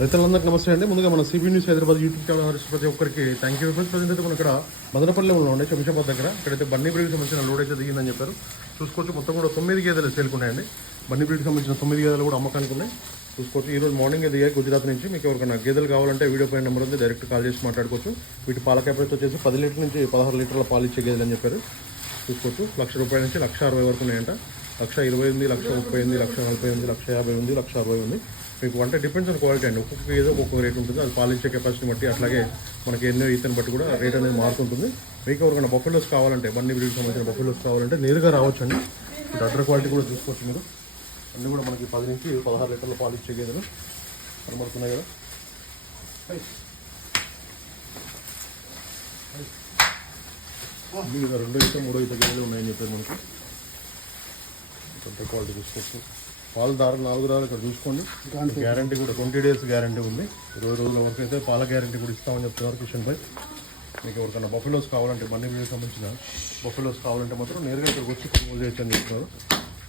రైతులందరికీ నమస్తే అండి. ముందుగా మన CB news Hyderabad YouTube channel ప్రతి ఒక్కరికి థ్యాంక్ యూ ఫ్రెండ్స్ ప్రజెంట్ అయితే మనం ఇక్కడ మదనపల్లిలో ఉండే శంషాబాద్ దగ్గర. ఇక్కడైతే బన్నీ బ్రీడ్కి సంబంధించిన లోడ్ అయితే దిగిందని చెప్పారు. చూసుకోవచ్చు మొత్తం కూడా తొమ్మిది గేదెలు సేల్కున్నాయండి బన్నీ బ్రీడ్కి సంబంధించిన తొమ్మిది గేదెలు కూడా అమ్మకానికి ఉన్నాయి. చూసుకోవచ్చు ఈరోజు మార్నింగ్ దిగాయి గుజరాత్ నుంచి. మీకు ఎవరికైనా గేదెలు కావాలంటే వీడియో పైన నెంబర్ ఉంది డైరెక్ట్ కాల్ చేసి మాట్లాడుకోవచ్చు. వీటి పాల కెపాసిటీ వచ్చేసి పది లీటర్ నుంచి పదహారు లీటర్ల పాలు ఇచ్చే గేదెలు అని చెప్పారు. చూసుకోవచ్చు లక్ష రూపాయల నుంచి లక్ష అరవై వరకు ఉన్నాయంట. లక్ష ఇరవై ఉంది లక్ష ముప్పై ఉంది లక్ష నలభై ఉంది లక్ష యాభై ఉంది లక్ష అరవై ఉంది మీకు అంటే డిపెండ్స్ ఆన్ క్వాలిటీ అండి. ఒక్కొక్క ఏదో ఒక్కొక్క రేట్ ఉంటుంది. అది పాలించే కెపాసిటీ బట్టి అట్లాగే మనకి ఎన్నో ఈతని బట్టి కూడా రేట్ అనేది మారుతుంటుంది. మీకు ఎవరికైనా బఫెలోస్ కావాలంటే బన్నీ బ్రీడ్కి సంబంధించిన బఫెలోస్ కావాలంటే నేరుగా రావచ్చు అండి ఇది క్వాలిటీ కూడా చూసుకోవచ్చు మీరు. అన్నీ కూడా మనకి పది నుంచి పదహారు లీటర్లు పాలు గేదెలు కనబడుతున్నాయి కదా. ఇవి రెండు అయితే మూడో అయితే గేదెలు ఉన్నాయని చెప్పారు మనకి. కొంత క్వాలిటీ చూసుకోవచ్చు పాల దారులు నాలుగు దారులు ఇక్కడ చూసుకోండి. గ్యారంటీ కూడా ట్వంటీ డేస్ గ్యారంటీ ఉంది. ఇరవై రోజుల వరకు అయితే పాల గ్యారంటీ కూడా ఇస్తామని చెప్తున్నారు కిషన్ భాయ్ మీకు ఎవరికైనా బఫెలోస్ కావాలంటే మనీ వీడికి సంబంధించిన బఫెలోస్ కావాలంటే మాత్రం నేరుగా ఇక్కడికి వచ్చి కొనుగోలు చేయొచ్చు అని చెప్తున్నారు.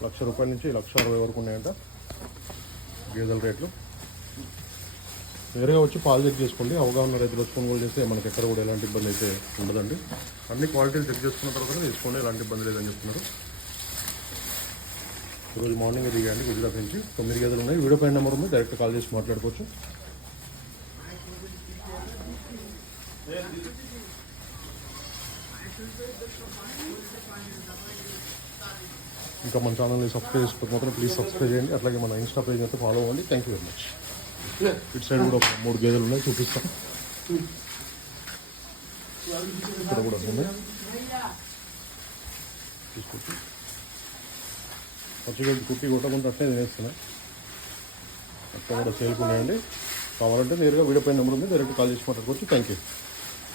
లక్ష రూపాయల నుంచి లక్ష అరవై వరకు ఉన్నాయంట. గేదెల రేట్లు. నేరుగా వచ్చి పాలు చెక్ చేసుకోండి. అవగాహన రైతులు వచ్చి కొనుగోలు చేస్తే మనకి ఎక్కడ కూడా ఎలాంటి ఇబ్బంది అయితే ఉండదండి. అన్ని క్వాలిటీలు చెక్ చేసుకున్న తర్వాత తీసుకోండి. ఎలాంటి ఇబ్బంది లేదని చెప్తున్నారు. ఈరోజు మార్నింగ్ దిగండి గుజరాత్ నుంచి తొమ్మిది గదులు ఉన్నాయి. వీడియో పైన నెంబర్ ఉంది. డైరెక్ట్ కాల్ చేసి మాట్లాడుకోవచ్చు. ఇంకా మన ఛానల్ని సబ్స్క్రైబ్ చేసుకోకపోతే మాత్రం ప్లీజ్ సబ్స్క్రైబ్ చేయండి. అట్లాగే మన ఇన్స్టా పేజ్ అయితే ఫాలో అవ్వండి. థ్యాంక్ యూ వెరీ మచ్ ఇటు సైడ్ కూడా ఒక మూడు గేదెలు ఉన్నాయి. చూపిస్తాం. ఇక్కడ కూడా ఉన్నాయి. తీసుకోవచ్చు పచ్చిగడ్డి కుట్టి కొట్టకుండా అట్లే తినేస్తున్నాయి అట్లా కూడా సేల్కున్నాయండి కావాలంటే నేరుగా వీడిపోయిన నెంబర్ ఉంది డైరెక్ట్ కాల్ చేసి మాట్లాడుకోవచ్చు. Thank you